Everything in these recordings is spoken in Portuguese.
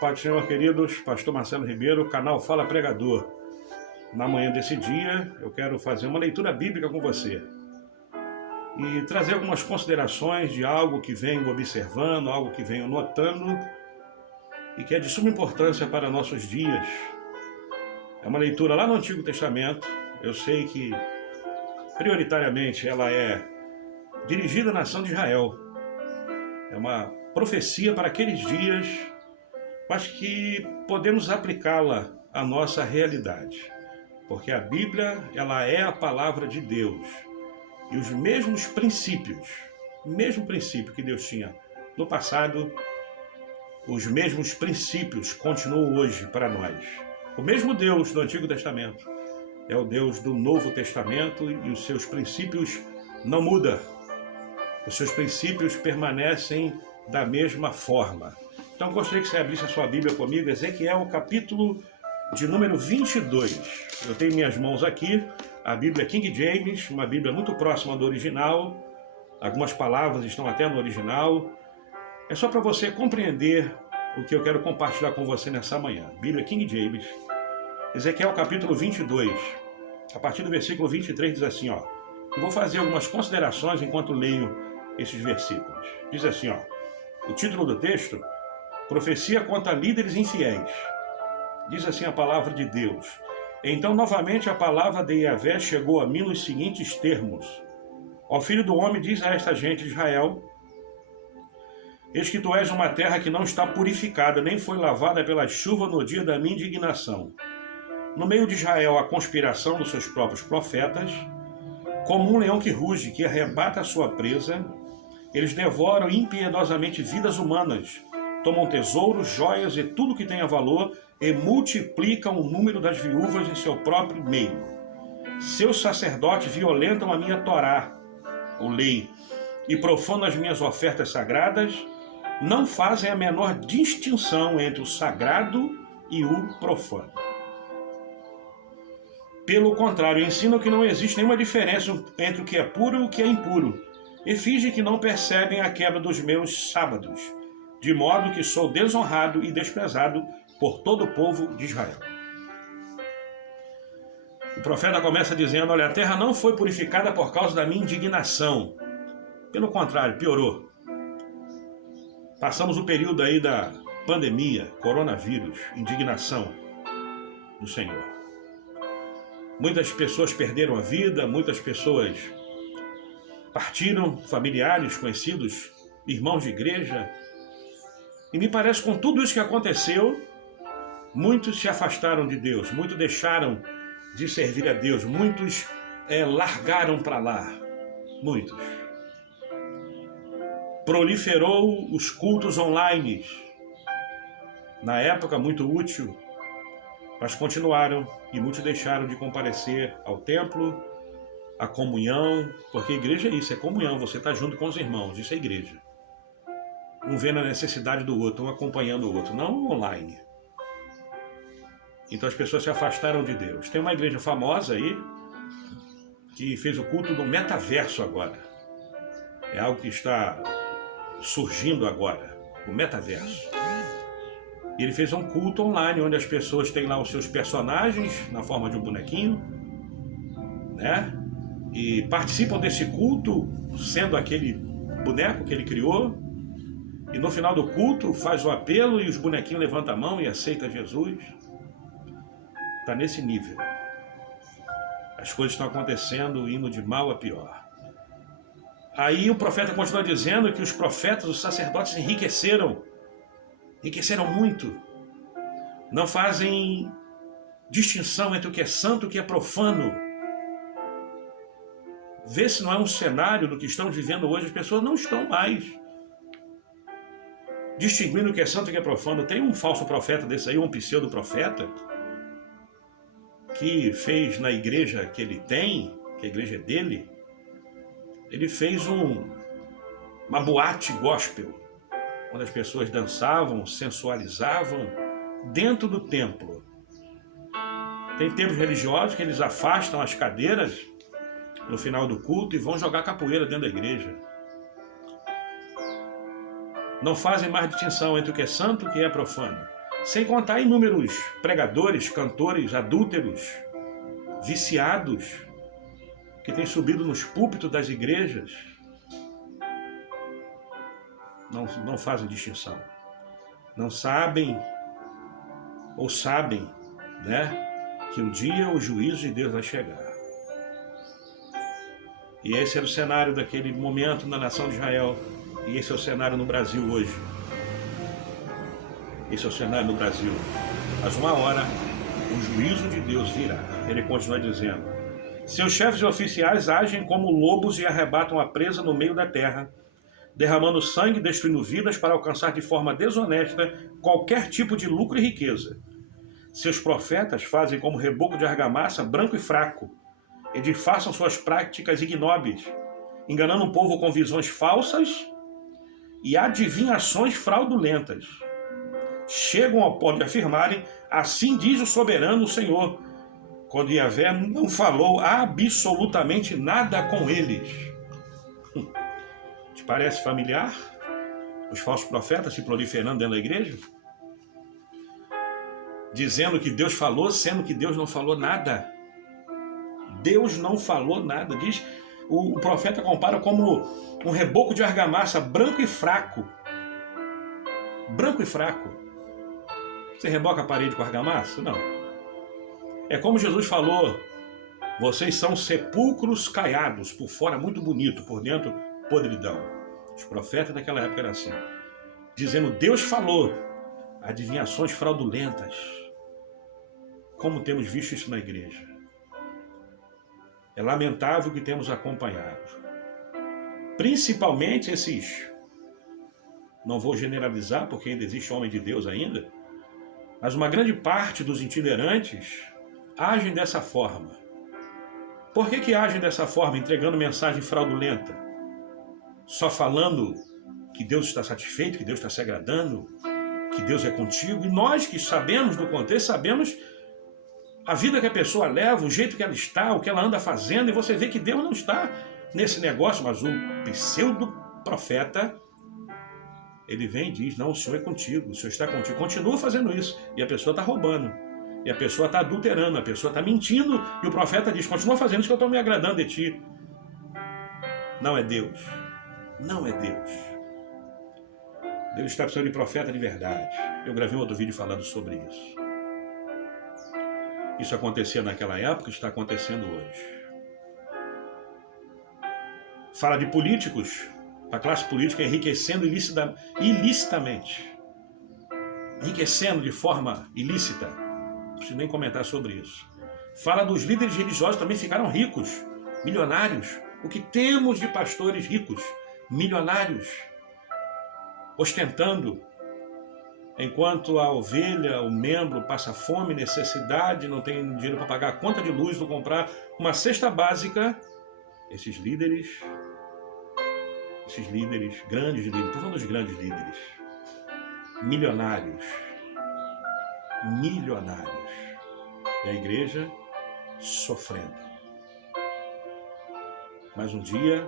Pai do Senhor, queridos, Pastor Marcelo Ribeiro, canal Fala Pregador. Na manhã desse dia, eu quero fazer uma leitura bíblica com você e trazer algumas considerações de algo que venho observando, algo que venho notando e que é de suma importância para nossos dias. É uma leitura lá no Antigo Testamento. Eu sei que, prioritariamente, ela é dirigida à nação de Israel. É uma profecia para aqueles dias, mas que podemos aplicá-la à nossa realidade. Porque a Bíblia, ela é a palavra de Deus. E os mesmos princípios, o mesmo princípio que Deus tinha no passado, os mesmos princípios continuam hoje para nós. O mesmo Deus do Antigo Testamento é o Deus do Novo Testamento e os seus princípios não mudam. Os seus princípios permanecem da mesma forma. Então, gostaria que você abrisse a sua Bíblia comigo, Ezequiel, capítulo de número 22. Eu tenho em minhas mãos aqui a Bíblia King James, uma Bíblia muito próxima do original. Algumas palavras estão até no original. É só para você compreender o que eu quero compartilhar com você nessa manhã. Bíblia King James, Ezequiel, capítulo 22. A partir do versículo 23 diz assim, ó. Eu vou fazer algumas considerações enquanto leio esses versículos. Diz assim, ó. O título do texto: Profecia contra líderes infiéis. Diz assim a palavra de Deus. Então, novamente, a palavra de Yahvé chegou a mim nos seguintes termos. Ó filho do homem, diz a esta gente de Israel: Eis que tu és uma terra que não está purificada, nem foi lavada pela chuva no dia da minha indignação. No meio de Israel, a conspiração dos seus próprios profetas, como um leão que ruge, que arrebata a sua presa, eles devoram impiedosamente vidas humanas, tomam tesouros, joias e tudo que tenha valor e multiplicam o número das viúvas em seu próprio meio. Seus sacerdotes violentam a minha Torá, ou lei, e profanam as minhas ofertas sagradas, não fazem a menor distinção entre o sagrado e o profano. Pelo contrário, ensinam que não existe nenhuma diferença entre o que é puro e o que é impuro, e fingem que não percebem a quebra dos meus sábados, de modo que sou desonrado e desprezado por todo o povo de Israel. O profeta começa dizendo, olha, a terra não foi purificada por causa da minha indignação. Pelo contrário, piorou. Passamos o período aí da pandemia, coronavírus, indignação do Senhor. Muitas pessoas perderam a vida, muitas pessoas partiram, familiares, conhecidos, irmãos de igreja. E me parece que com tudo isso que aconteceu, muitos se afastaram de Deus, muitos deixaram de servir a Deus, muitos largaram para lá, muitos. Proliferou os cultos online, na época muito útil, mas continuaram e muitos deixaram de comparecer ao templo, à comunhão, porque a igreja é isso, é comunhão, você está junto com os irmãos, isso é igreja. Um vendo a necessidade do outro, um acompanhando o outro, não online. Então as pessoas se afastaram de Deus. Tem uma igreja famosa aí, que fez o culto do metaverso agora. É algo que está surgindo agora, o metaverso. E ele fez um culto online, onde as pessoas têm lá os seus personagens, na forma de um bonequinho, né? E participam desse culto, sendo aquele boneco que ele criou. E no final do culto faz o apelo e os bonequinhos levantam a mão e aceitam Jesus. Está nesse nível. As coisas estão acontecendo, indo de mal a pior. Aí o profeta continua dizendo que os profetas, os sacerdotes enriqueceram muito. Não fazem distinção entre o que é santo e o que é profano. Vê se não é um cenário do que estamos vivendo hoje. As pessoas não estão mais distinguindo o que é santo e o que é profano. Tem um falso profeta desse aí, um pseudo-profeta, que fez na igreja que ele tem, que a igreja é dele, ele fez uma boate gospel, onde as pessoas dançavam, sensualizavam dentro do templo. Tem templos religiosos que eles afastam as cadeiras no final do culto e vão jogar capoeira dentro da igreja. Não fazem mais distinção entre o que é santo e o que é profano. Sem contar inúmeros pregadores, cantores, adúlteros, viciados, que têm subido nos púlpitos das igrejas. Não fazem distinção. Não sabem, ou sabem, né, que um dia o juízo de Deus vai chegar. E esse era o cenário daquele momento na nação de Israel. E esse é o cenário no Brasil hoje. Esse é o cenário no Brasil. Mas uma hora, o juízo de Deus virá. Ele continua dizendo: seus chefes e oficiais agem como lobos e arrebatam a presa no meio da terra, derramando sangue e destruindo vidas para alcançar de forma desonesta qualquer tipo de lucro e riqueza. Seus profetas fazem como reboco de argamassa, branco e fraco, e disfarçam suas práticas ignóbeis, enganando o povo com visões falsas e adivinhações fraudulentas. Chegam ao ponto de afirmarem: assim diz o soberano Senhor, quando Yahvé não falou absolutamente nada com eles. Te parece familiar? Os falsos profetas se proliferando dentro da igreja? Dizendo que Deus falou, sendo que Deus não falou nada. Deus não falou nada. Diz, o profeta compara como um reboco de argamassa, branco e fraco. Branco e fraco. Você reboca a parede com argamassa? Não. É como Jesus falou: vocês são sepulcros caiados, por fora muito bonito, por dentro podridão. Os profetas daquela época eram assim, dizendo: Deus falou, adivinhações fraudulentas. Como temos visto isso na igreja. É lamentável que temos acompanhado. Principalmente esses, não vou generalizar porque ainda existe homem de Deus ainda, mas uma grande parte dos itinerantes agem dessa forma. Por que agem dessa forma, entregando mensagem fraudulenta? Só falando que Deus está satisfeito, que Deus está se agradando, que Deus é contigo. E nós que sabemos do contexto, sabemos a vida que a pessoa leva, o jeito que ela está, o que ela anda fazendo, e você vê que Deus não está nesse negócio, mas o pseudo-profeta, ele vem e diz: não, o Senhor é contigo, o Senhor está contigo. Continua fazendo isso, e a pessoa está roubando, e a pessoa está adulterando, a pessoa está mentindo, e o profeta diz: continua fazendo isso que eu estou me agradando de ti. Não é Deus. Não é Deus. Deus está precisando de profeta de verdade. Eu gravei um outro vídeo falando sobre isso. Isso acontecia naquela época, está acontecendo hoje. Fala de políticos, a classe política enriquecendo ilicitamente. Enriquecendo de forma ilícita. Não preciso nem comentar sobre isso. Fala dos líderes religiosos, também ficaram ricos, milionários. O que temos de pastores ricos, milionários, ostentando, enquanto a ovelha, o membro, passa fome, necessidade, não tem dinheiro para pagar a conta de luz, não comprar uma cesta básica. Esses líderes, grandes líderes, estou falando dos grandes líderes, milionários, e a igreja sofrendo. Mas um dia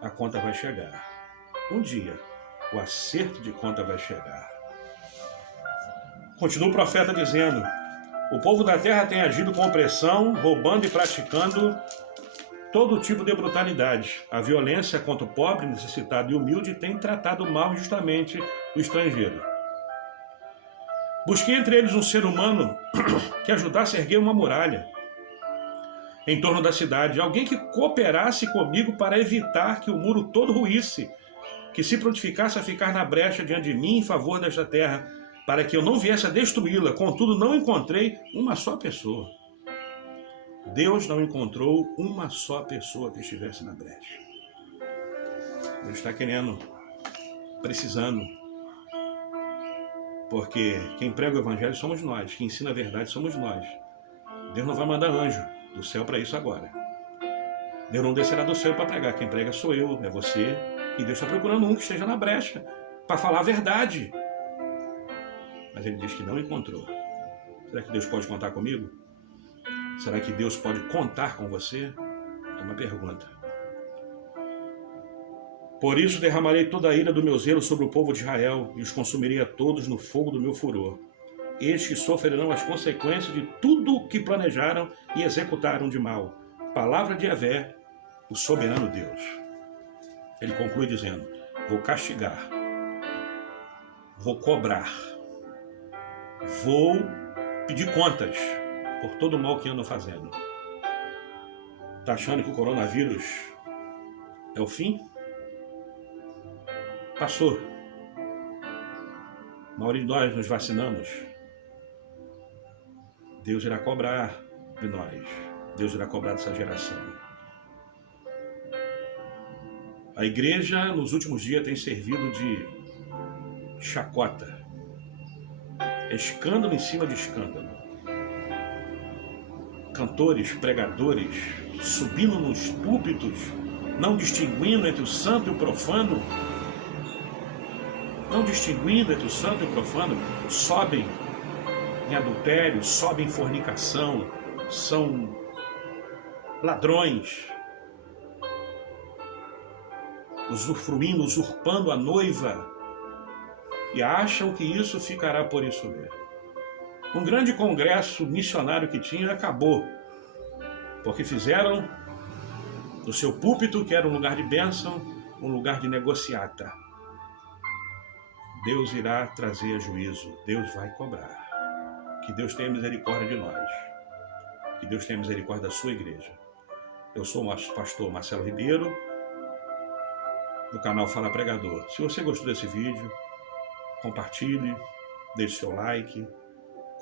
a conta vai chegar. Um dia o acerto de conta vai chegar. Continua o profeta dizendo: o povo da terra tem agido com opressão, roubando e praticando todo tipo de brutalidade. A violência contra o pobre, necessitado e humilde tem tratado mal injustamente o estrangeiro. Busquei entre eles um ser humano que ajudasse a erguer uma muralha em torno da cidade, alguém que cooperasse comigo para evitar que o muro todo ruísse, que se prontificasse a ficar na brecha diante de mim em favor desta terra, para que eu não viesse a destruí-la. Contudo, não encontrei uma só pessoa. Deus não encontrou uma só pessoa que estivesse na brecha. Deus está querendo, precisando, porque quem prega o evangelho somos nós, quem ensina a verdade somos nós. Deus não vai mandar anjo do céu para isso agora. Deus não descerá do céu para pregar. Quem prega sou eu, é você. E Deus está procurando um que esteja na brecha para falar a verdade. Mas ele diz que não encontrou. Será que Deus pode contar comigo? Será que Deus pode contar com você? É uma pergunta. Por isso derramarei toda a ira do meu zelo sobre o povo de Israel e os consumirei a todos no fogo do meu furor. Estes sofrerão as consequências de tudo o que planejaram e executaram de mal. Palavra de Yahvé, o soberano Deus. Ele conclui dizendo: vou castigar, vou cobrar, vou pedir contas por todo o mal que andam fazendo. Tá achando que o coronavírus é o fim? Passou. A maioria de nós nos vacinamos. Deus irá cobrar de nós. Deus irá cobrar dessa geração. A igreja, nos últimos dias, tem servido de chacota. É escândalo em cima de escândalo. Cantores, pregadores, subindo nos púlpitos, não distinguindo entre o santo e o profano, sobem em adultério, sobem em fornicação, são ladrões, usurpando a noiva, e acham que isso ficará por isso mesmo. Um grande congresso missionário que tinha acabou, porque fizeram do seu púlpito, que era um lugar de bênção, um lugar de negociata. Deus irá trazer juízo, Deus vai cobrar. Que Deus tenha misericórdia de nós. Que Deus tenha misericórdia da sua igreja. Eu sou o pastor Marcelo Ribeiro, do canal Fala Pregador. Se você gostou desse vídeo, compartilhe, deixe seu like,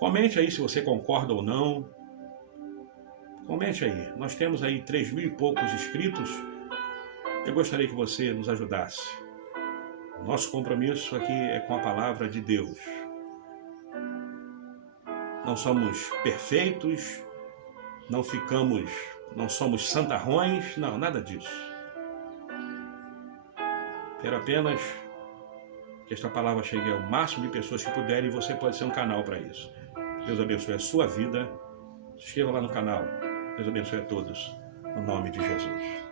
comente aí se você concorda ou não. Comente aí. Nós temos aí 3.000 e poucos inscritos. Eu gostaria que você nos ajudasse. Nosso compromisso aqui é com a palavra de Deus. Não somos perfeitos, não somos santarrões, não, nada disso. Quero apenas que esta palavra chegue ao máximo de pessoas que puderem, e você pode ser um canal para isso. Deus abençoe a sua vida. Se inscreva lá no canal. Deus abençoe a todos, no nome de Jesus.